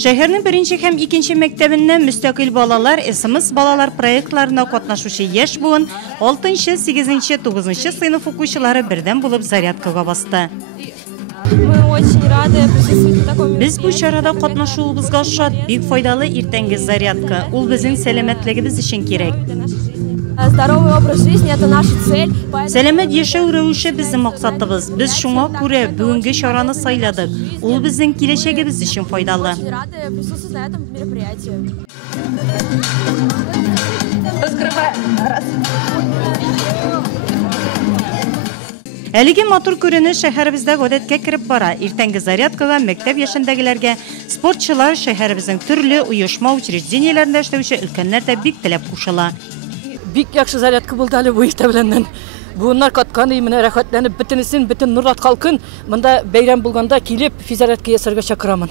Şəhərnin birinci һәм икенче мәктәбеннән müstakil балалар SMS балалар проектларына катнашучы яшь буын 6, 8, 9 сыйныф укучылары бердән булып зарядкага басты. Biz bu чарада катнашуыбызга шат, бик файдалы иртәнге зарядка. Ул безнең сәламәтлегебез өчен кирәк. Здоровый образ жизни – это наша цель. Сәламәт яшәү рәвеше безнең максатыбыз. Без шуңа күрә бүгенге чараны сайладык. Ул безнең киләчәгебез өчен файдалы. Әлеге матур күренеш шәһәребездә гадәткә кирип бара. Иртәнге зарядкага мәктәп яшендәгеләргә, спортчылар, шәһәребезнең төрле оешма учреждениеләрендә эшләүче өлкәннәр дә бик теләп кушыла. Бик яхшы зарядка булды әле бу иртәбеләннән. Буыннар каткан менә рәхәтләнеп бөтен нур аткалкын. Монда бәйрәм булганда килеп физзарядка ясарга чакырамын.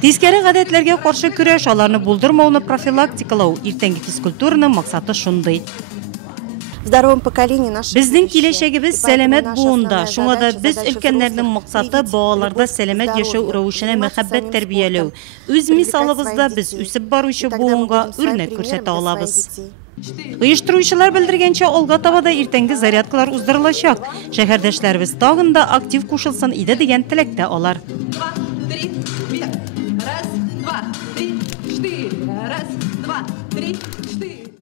Тискәре гадәтләргә каршы көрәш, аларны булдырмауны профилактикалау, иртәнге физкультураның максаты шундый. Безнең киләчәгебез сәламәт буында. Шуңа да без өлкәннәрнең максаты балаларда сәламәт яшәү рәвешенә мәхәббәт тәрбияләү. Үз мисалыбызда без үсеп баручы буынга үрнәк күрсәтә алабыз. Оештыручылар белдергәнчә, алга таба да иртәнге зарядкалар уздырылачак. Шәһәрдәшләребез тагын да актив кушылсын иде дигән теләктә алар.